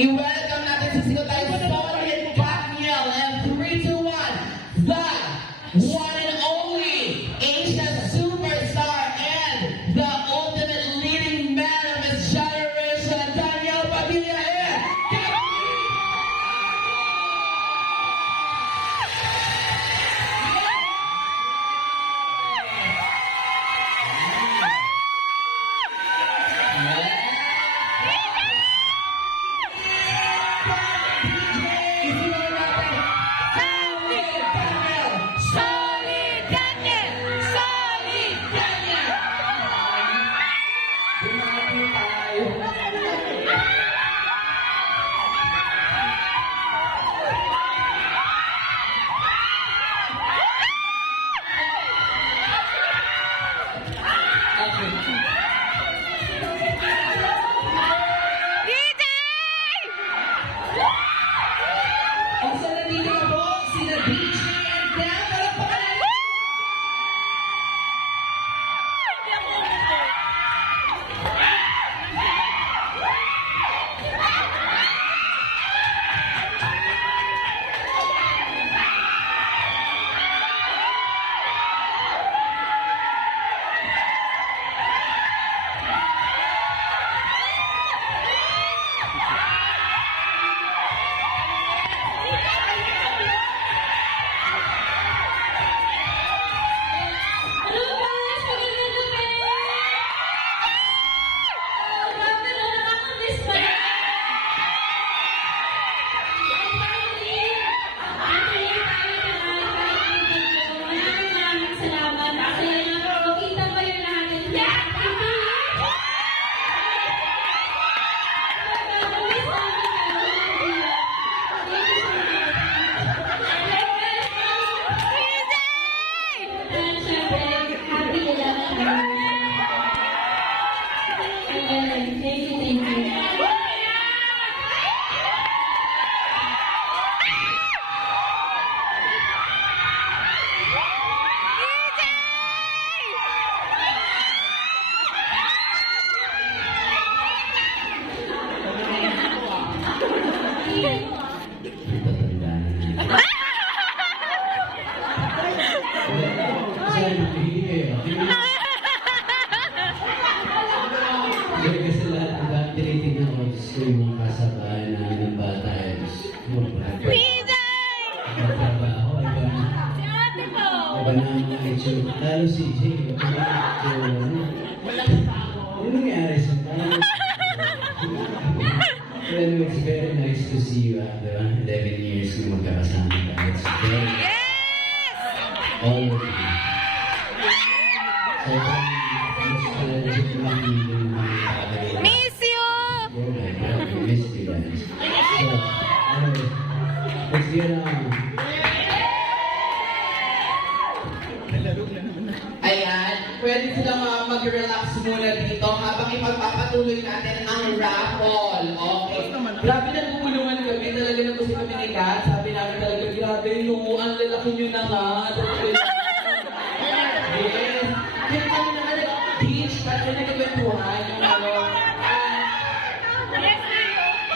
I-welcome natin sa sigaw tayo Solid Daniel. And 3, 2, 1, the one and only Asian superstar and the ultimate leading man of his generation, Daniel Padilla here. Kasi lahat ang lahat tinitignan ko sa yung mga kasabahan na ng bata. Magtrabaho, iba na ang mga itsura. Lalo si Jay, iba na ang itsura. Ano nangyari sa tayo? Well, it's very nice to see you after 11 years na magkakasama tayo. It's very all of you. Miss you! Miss you guys. So, let's get on. Ayan, pwede silang mag-relax muna dito habang ipagpapatuloy natin ang raffle. Okay. Grabe na bumulungan kami. Talaga na gusto kami ni Kat. Sabi namin talaga, grabe no, ang lalaki nyo na nga. Yes. Kaya kami naman nag-teach, kasi nagkakwentuhan yung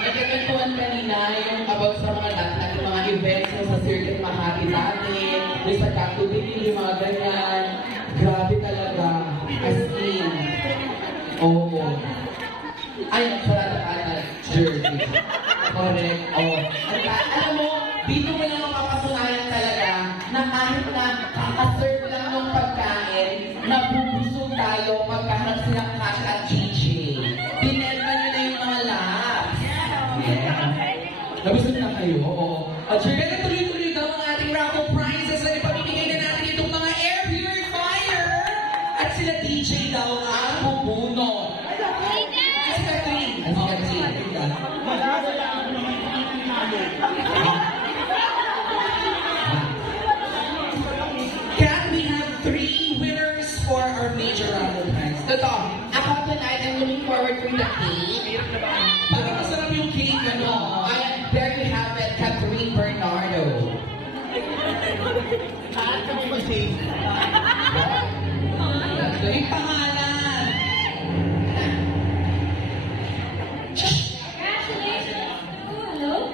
nagkakwentuhan kanina yung about sa mga lahat ng mga events sa Circuit Makati dati, yung sa Kakubili, yung mga ganyan. Grabe talaga. As in. Oo. Ay, sarada ka na. Jersey. Correct. Oo. At alam mo, dito mo lang mapapatunayan talaga na kahit na kakaserve lang ng pagkain, nabubusog tayo pagkahanap silang Cash at Gigi. Pinelma nyo na yung mga labs. Yeah. Nabusog na kayo? Oo. At syempre, tuloy-tuloy daw ang ating raffle prizes na ipamimigay na natin itong mga air purifier. At sila DJ daw ang bubunot. Kasi Catherine. Ano ka kasi? Kat, we have 3 winners for our major raffle prize. Totoo. Ako tonight, I'm looking forward for the cake. Para masarap yung cake, ano? There you have it, Catherine Bernardo. Yung pangalan.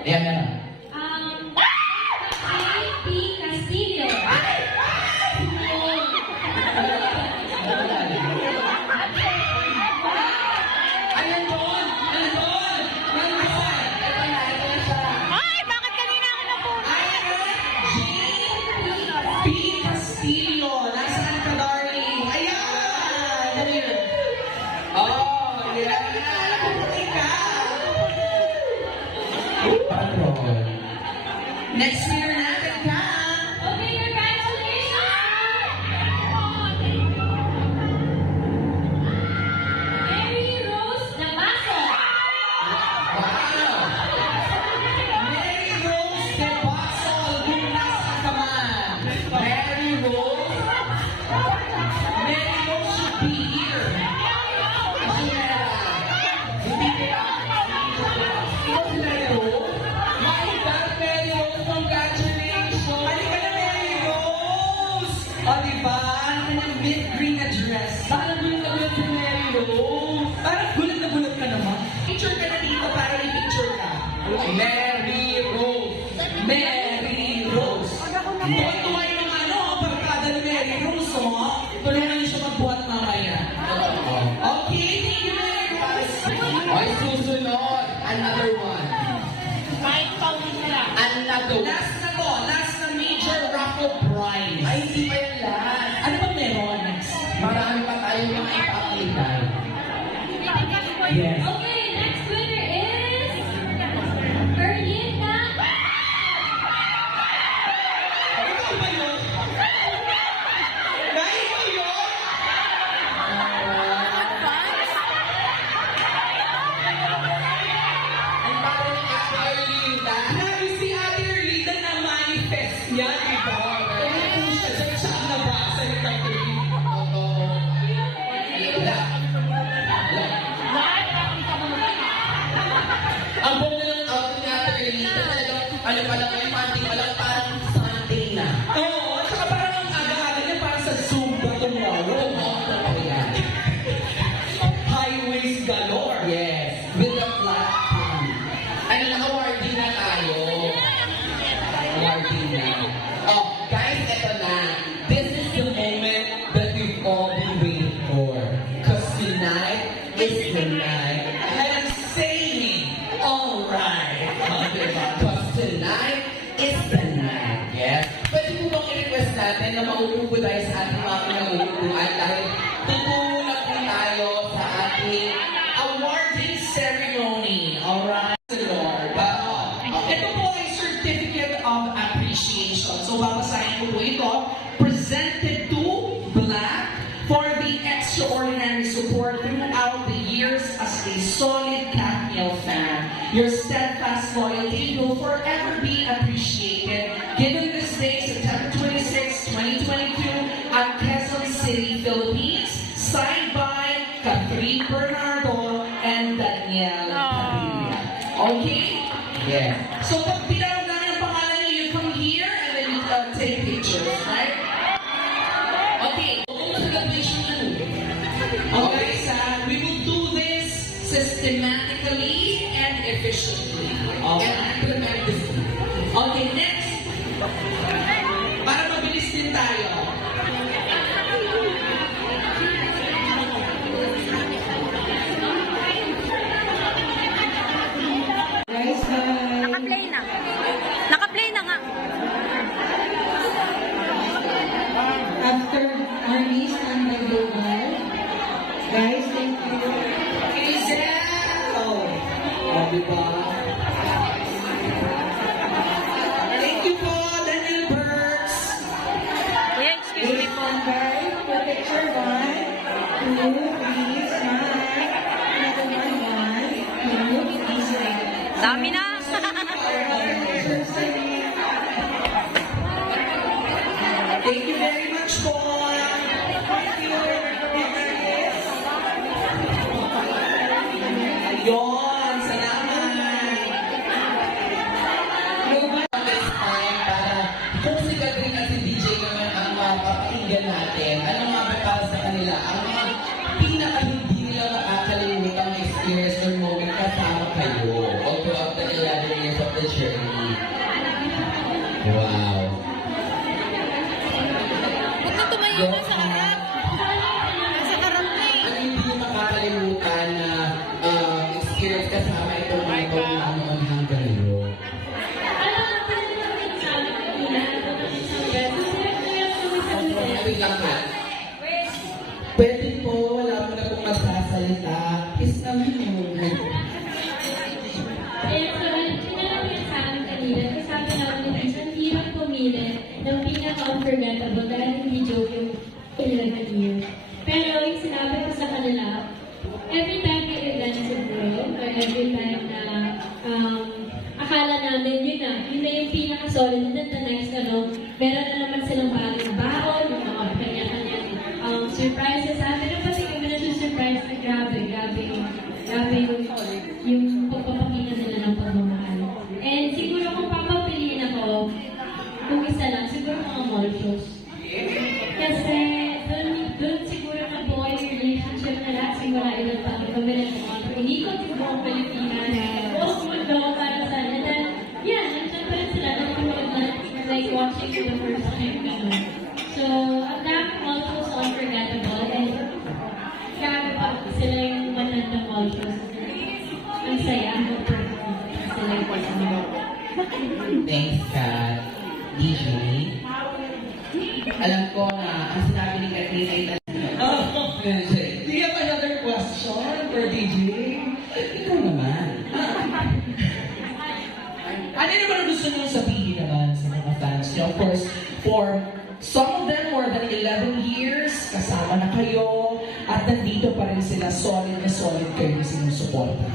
Ayan na. JP Castillo. Ayan doon! Nandun! Nandun! Ito na, ito na siya. Ay, bakit kanina ako napunta? P. Castillo. Nasaan ka, darling? Ayan! Dali yun. Oh, yeah. Puputi ka. Patron. Next year natin ka. Okay, congratulations! Mary Rose Navaso. Wow! Mary Rose de Basol, kung nasa ka man. Mary Rose. Mary Rose should be here. Asunera. Hindi kaya. Ikaw si Mary Rose? My God, Mary Rose, congratulations! Halika na, Mary Rose! O, diba? Ang kanyang mint green na dress. Parang gulat na gulat si Mary Rose. Parang gulat na gulat ka naman. Picture ka na dito para may picture ka. Mary Rose. Mary Rose. Tuwa yung mga barkada ni Mary Rose, oh. Tulungan niyo siya magbuhat mamaya. Okay, thank you, Mary Rose. Okay, susunod. Another one. Kahit paulit na lang. Another. Last na to. Last na major raffle prize. Ay, hindi pa yan last. Ano ba meron next? Marami pa tayong mga ipapakita. Yes. Okay, next winner is Erlinda. Ikaw ba yun? Dahil ko yun? Ang parang ni Ate Erlinda. Grabe si Ate Erlinda na manifest niya, diba? Kaya po siya sa ang nabasa ni Ate Erlinda. Oo. Erlinda. Ang buong na ng outfit ni Ate Erlinda talagang, ano pa lang, yung panting pa lang, parang Sunday na. Oo, at saka parang ang aga-aga niya, parang sa Zumba tomorrow. Highways galore. Yes, with the flat pan. Ano na, awarding na tayo. Awarding na. Oh, guys, eto na. This is the moment that we've all been waiting for. Because tonight is the night. And I'm saying, alright. Because tonight is the night. Yes. Pwede po bang i-request natin na mauupo tayo sa ating mga pinag-uupuan dahil tutungo na po tayo sa ating awarding ceremony. Alright? Lord. Ito po ay Certificate of Appreciation. So, babasahin ko po ito. Presented to Black for the extraordinary support throughout the years as a solid Katniel fan. Your steadfast loyalty will forever be appreciated. Given this day, September 26, 2022, at Quezon City, Philippines, signed by Catherine Bernardo and Danielle Padilla. Okay? Yeah. So, pag tinawag namin ang pangalan niyo, you come here and then you take pictures, right? Okay. Kung sa graduation ano? Okay, we will do this systematically and efficiently. And implement this. Okay, next. Para mabilis din tayo. Guys, bye. Naka-play na. Naka-play na nga. After Arnie's and the global. Guys, thank you. Hazel! Oh, diba? Thank you po, Daniel Burks. Kuya, excuse me po. Guys, for picture 1, 2, 3, smile. Another one, 1, 2, 3, smile. Dami na. Picture 3. Thank you very much po. Thank you. Ayun, salamat. Global. This time, para kung si Catherine at si DJ naman ang mapapakinggan natin, ano nga ba para sa kanila, ang mga pinaka hindi nila makakalimutan na experience or moment kasama kayo all throughout the 11 years of the the journey. Wow. Huwag na tumayo na sa harap. Sa harap na eh. Ang hindi ko makakalimutan na experience kasama itong mga noon hanggang ngayon. Sabi lang ha. Pwede po, wala mo na pong magsasalita. Kiss naman yun. And so, pinalapit sa amin kanina, kasi sabi namin guys, ang hirap pumili ng pinaka-unforgettable dahil hindi joke yung pinilagay niyo. Pero yung sinabi ko sa kanila, every time may event siguro, or every time na akala namin yun na yung pinaka-solid, and then the next meron na naman silang bagong baon, yung mga kanya-kanyang surprises. Sabi na pati kami na surprise na grabe yung pagpapakita nila ng pagmamahal. And siguro kung papapiliin ako, kung isa lang, siguro mga mall shows. Kasi doon siguro na buo yung relationship na lahat simula ilang taon kami na unikot yung buong Pilipinas, buong mundo para sa and then, yeah, nandiyan pa rin sila nagtulog na like watching for the first time. So, ang dami mall shows unforgettable and grabe pa sila yung matandang mall shows. Ang saya, ang perfect sila yung kasama. Thanks, Kat. DJ. Alam ko na ang sinabi ni Katrina ay Oh, PJ. Do you have another question for DJ? ikaw naman. Ano naman ang gusto niyo sabihin naman sa mga fans niyo? Of course, for some of them more than 11 years, kasama na kayo, at nandito pa rin sila, solid na solid kayo na sinusuporta.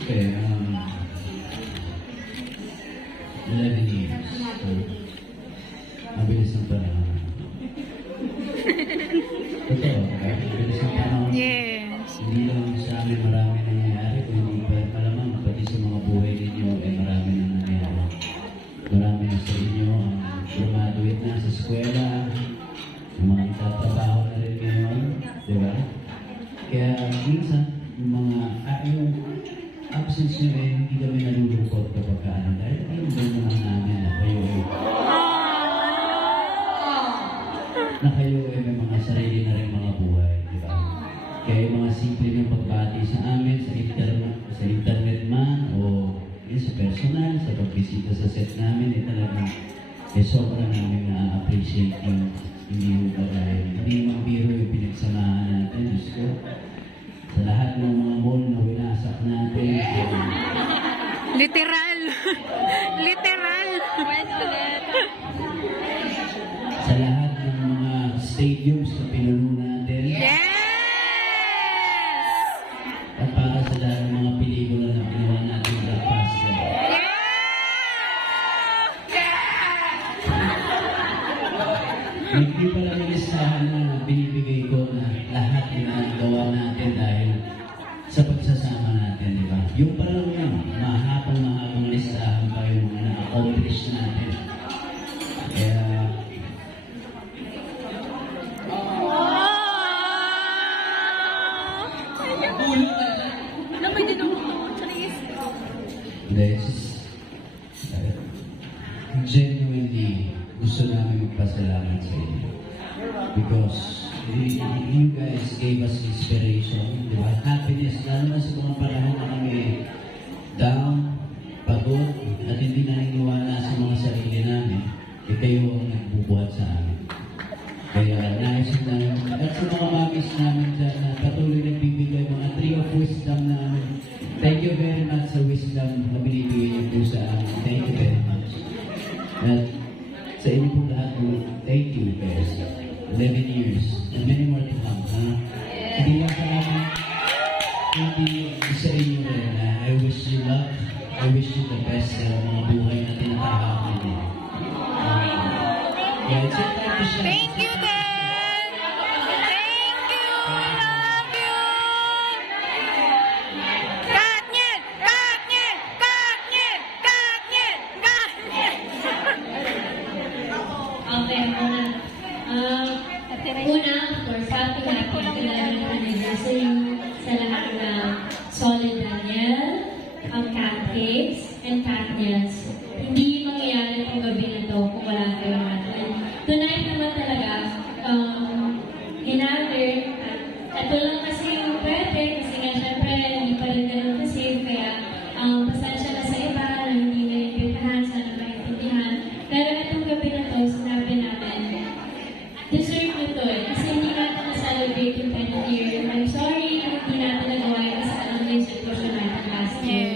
Okay, 11 years. So, mabilis ang panahon. Totoo, mabilis ang panahon. Yes. Hindi lang sa amin marami nangyayari, kundi malamang pati sa mga buhay ninyo ay marami na nangyayari. Marami na sa inyo ang graduate na sa eskwela, yung mga tatrabaho na rin ngayon, di ba? Kaya minsan, yung absence nyo eh, hindi kami nalulungkot kapag kaano. Dahil alam mo naman namin na kayo ay may mga sarili na rin mga buhay, di ba? Kaya yung mga simple ng pagbati sa amin, sa internet man, o sa personal, sa pagbisita sa set namin, talagang sobra namin na-appreciate yung hindi yung dahil hindi yung biro yung pinagsamahan natin, Diyos ko. Sa lahat ng mga mall na winasak natin, Literal. Literal. sa lahat ng mga stadiums na pinuno natin, Yes! at para sa lahat ng mga pelikula na ginawa natin sa past. Hindi pala may listahan na binibigay ko na lahat ginagawa natin dahil sa pagsasama natin, di ba? Yung pala lang, mahabang listahan pa yung mga na-accomplish natin. Kaya, Ano may dinunod sa lis? this, genuinely, gusto namin magpasalamat sa inyo. Because you guys gave us inspiration, di ba? Happiness, lalo na sa mga panahon na kami down, pagod, at hindi naniniwala sa mga sarili namin, kayo ang nagbubuhat sa amin. Kaya nais na, at sa mga mamis namin dyan na patuloy nagbibigay mga tree of wisdom namin. Thank you very much sa wisdom na binibigay niyo po sa amin. Thank you very much. At sa inyo po lahat, thank you guys. 11 years and many more to come. Hindi lang sa amin, hindi sa inyo rin. I wish you luck. I wish you the best sa mga buhay na tinatahak ninyo. Yeah, it's your time to shine. Thank you, Dan! Thank you! Love you! Katniel! Katniel! Katniel! Katniel! Katniel! Okay, muna. cupcakes, and candles. Hindi mangyayari itong gabi na to kung wala kayo natin. Tonight naman talaga, in-order, ito lang kasi yung pwede, kasi nga syempre, hindi pa rin ganun kasi, kaya pasensya na sa iba na hindi na imbitahan, sana maintindihan. Pero itong gabi na to, sinabi namin, deserve nyo to eh, kasi hindi natin na-celebrate yung 10th year. I'm sorry, hindi natin nagawa yun kasi alam na yung sitwasyon natin last year.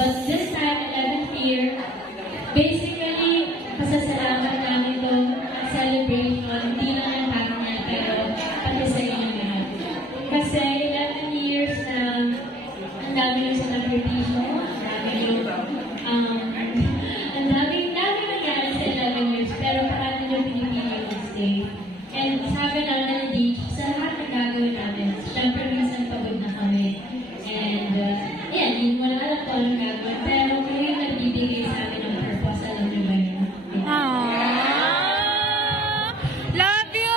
But this time, 11th year, basically, pasasalamat namin to at celebration, hindi lang ng partner, pero pati sa inyo lahat. Kasi 11 years na ang dami yung celebration, ang dami yung, ang dami nangyari sa 11 years, pero parang yung pinipili yung stay. And sabi namin, di, sa lahat ng gagawin namin, syempre minsan pagod na kami. And, yan, hindi mo na alam kung anong gagawin, pero kayo yung nagbibigay sa amin ng purpose, alam niyo ba yun? Aww. Love you.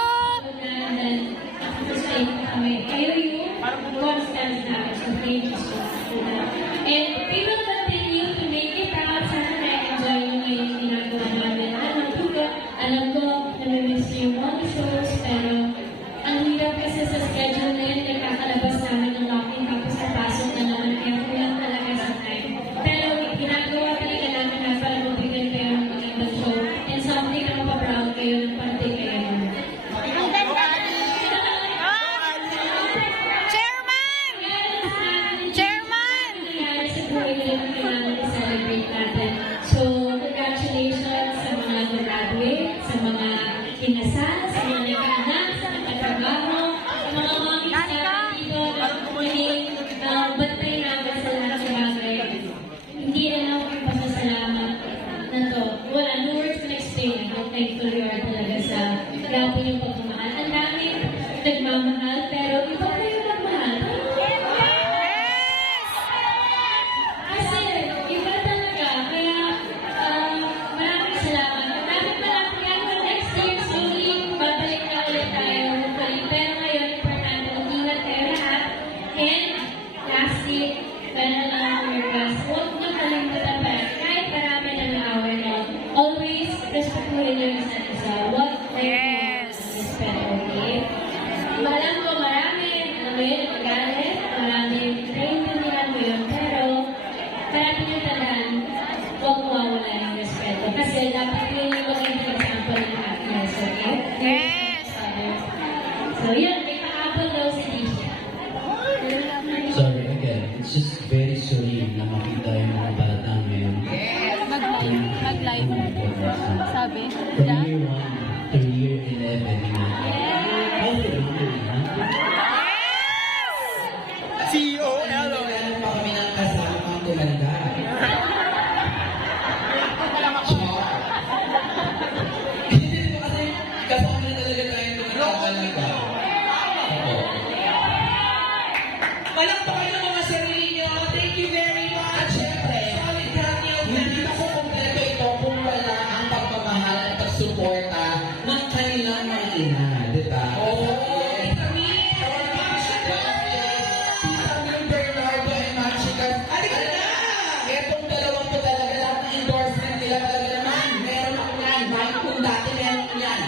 And then, after stay kami, kayo yung constant namin, so thank you so much. And we will continue to make it proud. Sana na-enjoy nyo ngayon yung ginagawa namin. Alam ko, namimiss nyo yung mga shows, pero ang hirap kasi sa schedule na yun, nagkakalabas namin ng locking, tapos napasok na naman, kaya kulang talaga sa time. Pero ginagawa talaga namin na para mabigyan kayo ng magandang show, and something na mapaproud kayo ng pati kayo. Chairman! Chairman! Nangyari sa buhay nila na kailangan i-celebrate natin. So, congratulations sa mga graduate, sa mga kinasal, sa mga nagkaanak, sa mga trabaho, sa mga mommies natin dito na naging bantay namin sa lahat ng bagay. Hindi na lang yung pasasalamat na to. Wala, no words can explain how thankful we are talaga sa grabe yung pagmamahal. Ang daming nagmamahal, pero iba kayo nagmahal. Kasi, iba talaga. Kaya, maraming salamat. Maraming yan for next year. Slowly, babalik na ulit tayo. Pero ngayon, importante, mag-ingat kayo lahat. And, lastly, para lang ang request, huwag nyo kalimutan pa. Kahit marami ng hour na, always respetuhin nyo yung isa't isa. Huwag Yes. respect, okay? Alam ko marami, alam mo yun, nagagalit, marami, naiintindihan mo yun, pero parati nyo tandaan, huwag mawawala yung respeto. Kasi dapat yun yung magandang example ng happiness, okay? Yes. So yun, may pa-apple daw si Disha. Sorry again, it's just very surreal na makita yung mga bata ngayon. Mag-live. Sabi. From year 1 to year 11 na. How phenomenal, ha? Ano pa kami ng kasamang tumanda. Char. Hindi mo kasi kasama na talaga tayo tumanda. Oo. Palakpakan ng mga sarili nyo. Thank you very much. At syempre, Solid Daniel. hindi makukumpleto ito kung wala ang pagmamahal at pagsuporta ng kanilang mga ina, di ba? Oo. Tita Min Bernardo and Machikas. Halika na! Etong dalawang to talaga, lahat ng endorsement nila talaga naman. Meron ako yan. Bakit kung dati meron ko yan?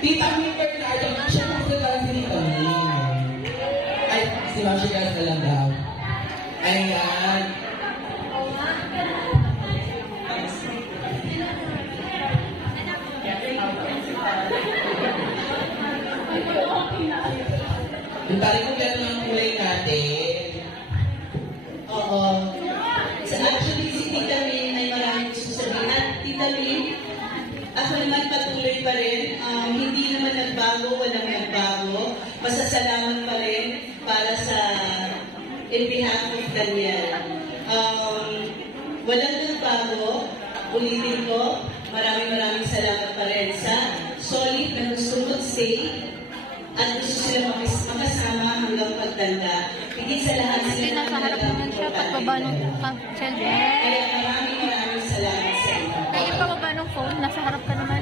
Tita Min Bernardo, siya po sa talaga si Tita Min. Ay, si Machikas na lang daw. Ayan. Yung tarik ko gano'n ang kulay natin. Oo. So actually, si Tita Min ay maraming gusto sabihin. At Tita Min, ako naman patuloy pa rin. Hindi naman nagbago, walang nagbago. Masasalamat pa rin para sa in behalf of Daniel. Walang nagbago. Ulitin ko, maraming salamat pa rin sa solid na gusto mag-stay at gusto sila makasama hanggang pagtanda. Higit sa lahat Kasi sila nasa harap naman siya pagbaba ng children. Kaya maraming salamat sa inyo. Kaya pababa ng phone, nasa harap ka naman.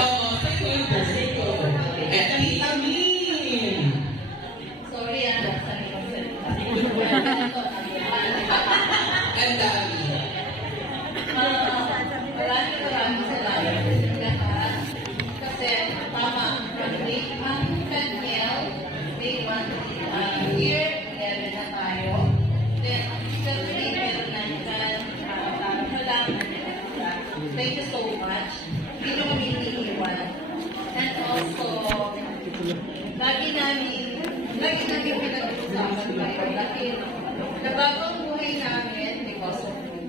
Oo, say ko. Eh, Tita Min! Sorry, sorry. Thank you so much. Hindi nyo kami iniiwan. And also, lagi namin pinag-usapan kayo dahil nabago ang buhay namin because of you.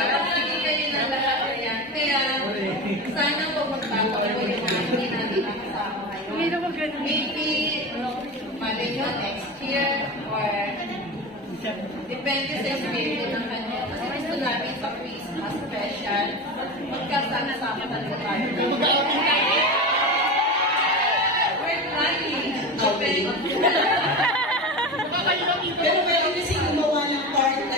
Kapag kayo ng lahat na yan. Kaya, sana po magpapalo yung hindi natin nakasama ngayon. Maybe, malay nyo next year or depende sa espiritu ng kanya. Kasi gusto namin sa Christmas special, magkasama-sama talaga tayo. We're planning. Pero pwede kasi gumawa ng part 1,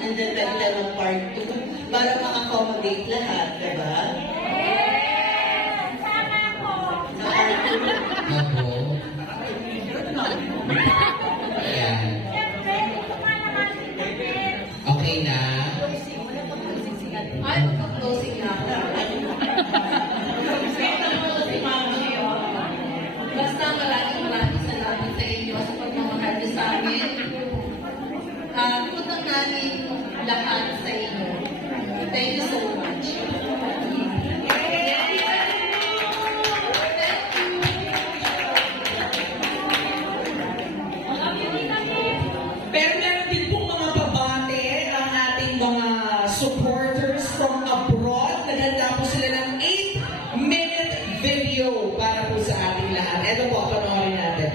and then pwede ng part 2 para ma-accommodate lahat, diba? Sa part 2. Ako. Ayan. Okay na? Ay, magka-closing na ako. Basta maraming salamat sa inyo sa pagmamahal niyo sa amin. Punta namin lahat sa inyo. Thank you so much. Pero meron din pong mga pabate ang ating mga supporters from abroad. Naghanda po sila ng 8-minute video para po sa ating lahat. Ito po, panoorin natin.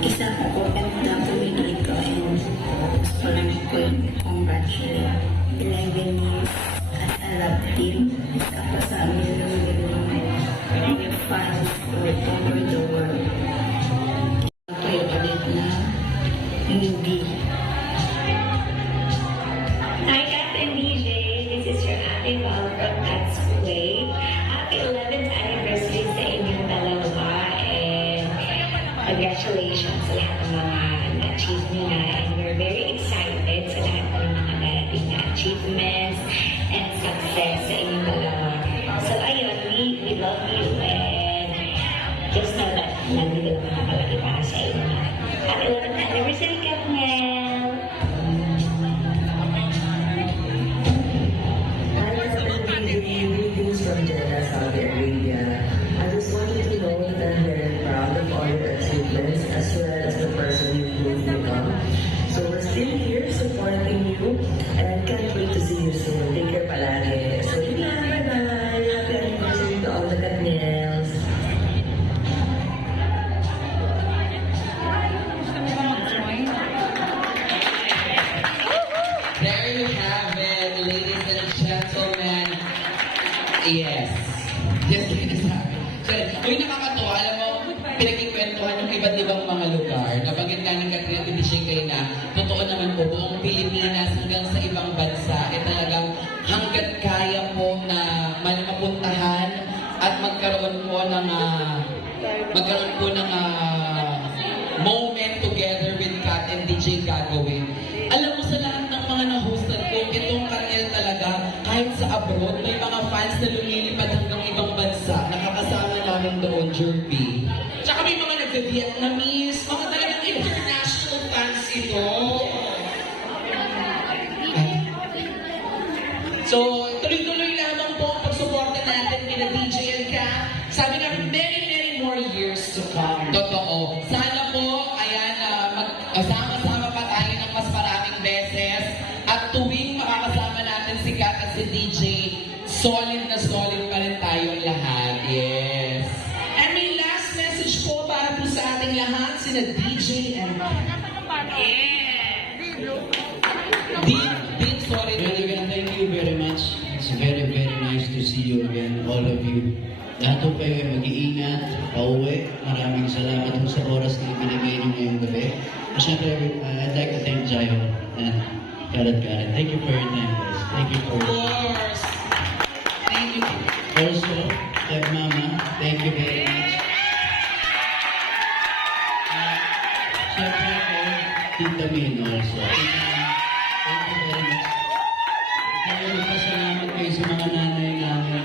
Isa po FW ko and walang ko congratulate 11 years at a love team. Kasama yung fans all over the world. Kayo ulit na hindi. Hi, Captain DJ. This is your Ate Val from That's Way. Happy 11th anniversary sa inyong dalawa and congratulations sa lahat ng mga na-achieve nyo na and we're very excited sa lahat ng mga narating na achievements and success sa inyong dalawa. So ayun, we love you and just know that nandito lang mga palagi para sa inyo. Happy 11th anniversary, Captain! Greetings from Jeddah, Saudi Arabia. I just want you to know that I'm very proud of all your achievements as well as the person you've become. So we're still here supporting you and I can't wait to see you soon. Take care palagi. So yeah, bye-bye. Happy anniversary to all the Katniels. There you have it, ladies and gentlemen. Yes. Yes, sinasabi. So, uy, nakakatuwa. Alam mo, pinagkikwentuhan yung iba't ibang mga lugar. Nabanggit nga ng Katrina Tibishay na totoo naman po, buong Pilipinas hanggang sa ibang bansa, talagang hanggat kaya po na mapuntahan at magkaroon po ng moment together with Kat and DJ gagawin. Alam mo sa lahat ng mga na-hostan ko, itong Katniel talaga, kahit sa abroad, may mga fans na lumilipad hanggang ibang bansa. Nakakasama namin doon, Jerby. Tsaka may mga nag-Vietnamese, mga talagang international fans ito. So, tuloy-tuloy lamang po ang pagsuporta natin kina DJ and Kat. Sabi nga, many more years to come. Totoo. Sana po, ayan, sama-sama pa tayo ng mas maraming beses. At tuwing makakasama natin si Kat at si DJ, solid na solid pa rin tayong lahat. Yes. And may last message po para po sa ating lahat, sina DJ and Dean, sorry. Well, again, thank you very much. It's very nice to see you again, all of you. Lahat po kayo ay mag-iingat, pauwi. Maraming salamat po sa oras na ibinigay niyo ngayong gabi. At syempre, I'd like to thank Jayo and Karen. Thank you for your time, guys. Thank you for course. Thank you. Also, Step Mama, thank you very much. Syempre po, Tita Min also. Tita Min, thank you very much. Nagpasalamat kayo sa mga nanay namin.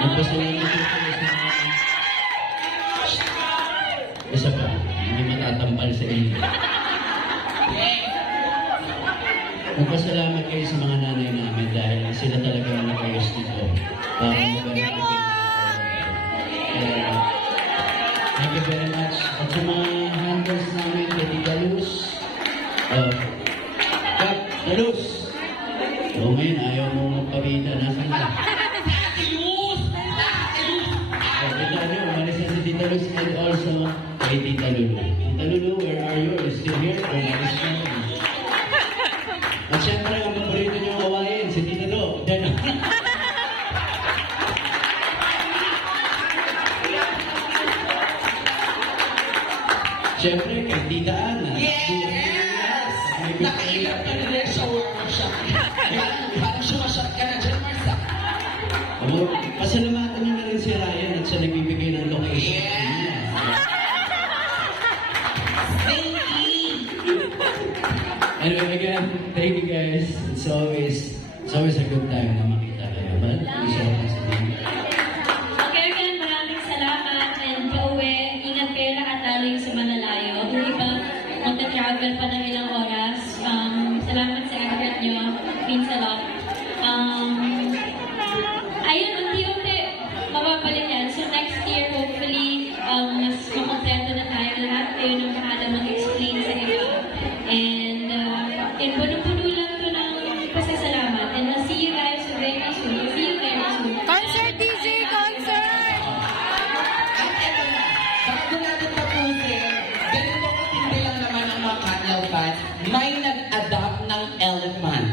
Nagpasalamat kayo sa mga isa pa, hindi matatampal sa inyo. Nagpasalamat kayo sa mga nanay namin dahil sila talaga ang nag-ayos dito. Thank you, Mom! Thank you very much. At sa mga handlers namin, kay Tita Luz. Kap, Tita Luz! Oo, ngayon, ayaw mo magpabita. Nasaan ka? Tita Luz, umalis na si Tita Luz and also kay Tita Lulu. Tita Lulu, where are you? Are you still here? Or umalis na? At syempre, ang paborito niyong kawain, si Tita Lo. Diyan na. Syempre, kay Tita Ana. Yes! Nakailan ka na rin sa workshop. Parang sumasyat ka na dyan, Marsa. Pasalamatan niyo na rin si Ryan at siya nagbibigay ng location. Yes! Anyway, again, thank you guys. It's always a good time na makita kayo. But, please show us Okay, again, maraming salamat and pauwi. Ingat kayo lahat lalo yung sa malalayo. Yung iba, magta-travel pa ng ilang oras. Salamat sa effort nyo. Means a lot. Ayun, unti-unti, mababalik yan. So next year, hopefully, mas makompleto na tayo lahat. Kayo nang bahala mag-explain sa iba. And puno-puno lang ito ng pasasalamat. And I'll see you guys very soon. See you very soon. Concert, DJ! Concert! At eto na, bago natin tapusin, ganito katindi lang naman ang mga Katlaw fans, may nag-adapt ng elephant.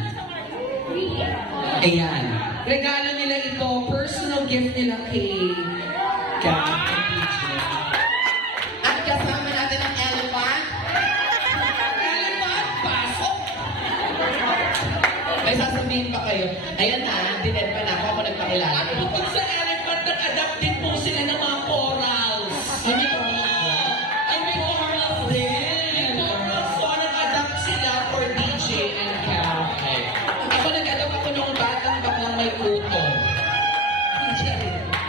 Ayan. Regalo nila ito, personal gift nila kay At kasama natin ang elephant. Elephant, pasok! May sasabihin pa kayo, ayan na, dined pa na ako nagpakilala. At bukod sa elephant, nag-adapt din po sila ng mga corals. Ano ito? Ay, may corals din. May corals. So, nag-adapt sila for DJ and Cal. Ako nag-adapt ako nung batang baklang may kuto.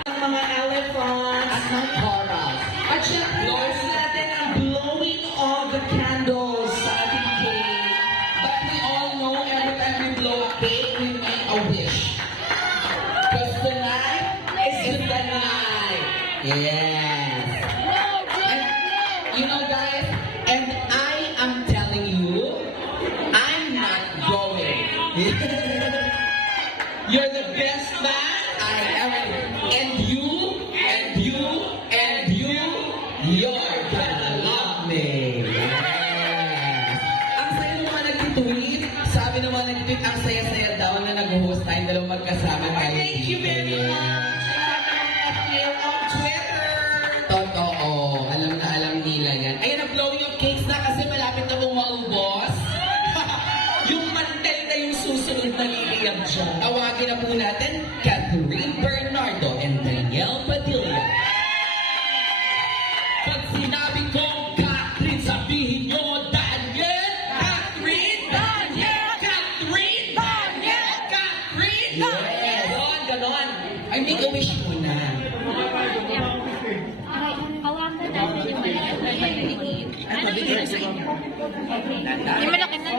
Ang mga elephants. At ng corals. At syempre, Blowers natin ang blowing of the candles sa ating cake. but we all know every time we blow a cake, we make a wish. Because tonight is the night. Yes. And, you know guys, and I am telling you, I'm not going. You're the best man I ever. And you, and you, and you, you're gonna love me. Yes. Ang saya ng mga nag-tweet. Sabi ng mga nag-tweet, ang saya-saya daw na nag-host tayong dalawang magkasama tayo. Thank you very much. On Twitter. Totoo. Alam na alam nila yan. Ayan, ang-blowing yung cakes na kasi malapit na pong maubos. Yung mantel na yung susunod na liliyab dyan. Tawagin na po natin Catherine Bernardo and Danielle Padilla. Pag sinabi kong Catherine, sabihin nyo Daniel! Catherine! Daniel! Catherine! Daniel! Catherine! Yes! Ganon, ganon. Ay, make a wish muna. Hawakan natin yung malaki. Ano bigyan sa inyo? Yung malaki na.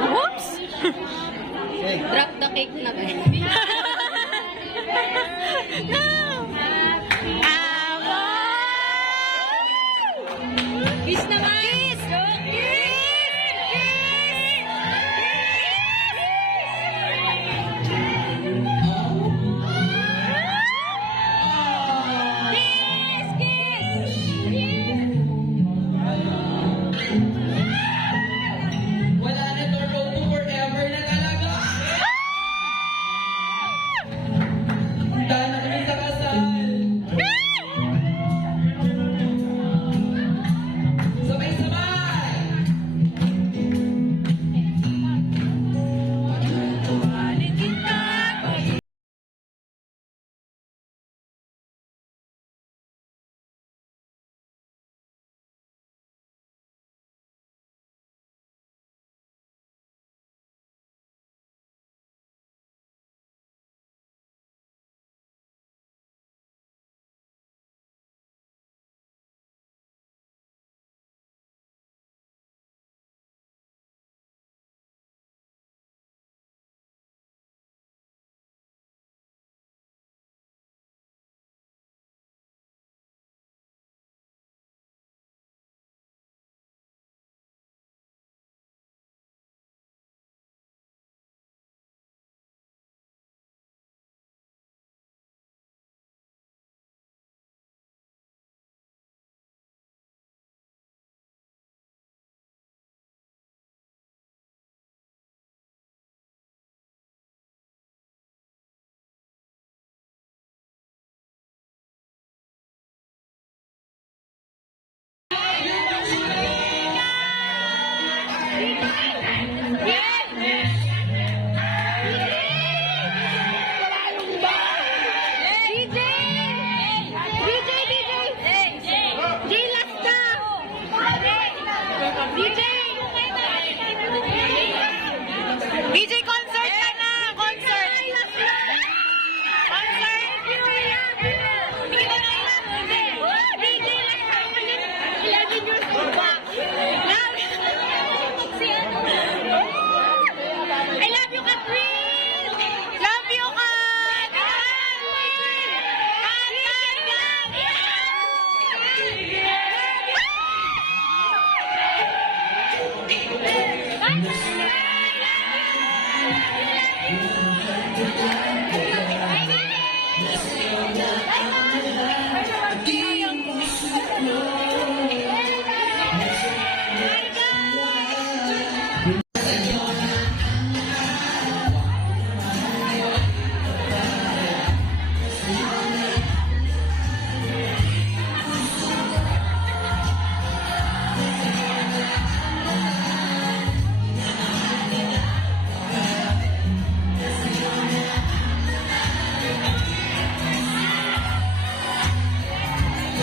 Whoops! Drop the cake na ba? No! Abo! Kiss naman! Kiss! Wala na to, road to forever na talaga.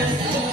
Basta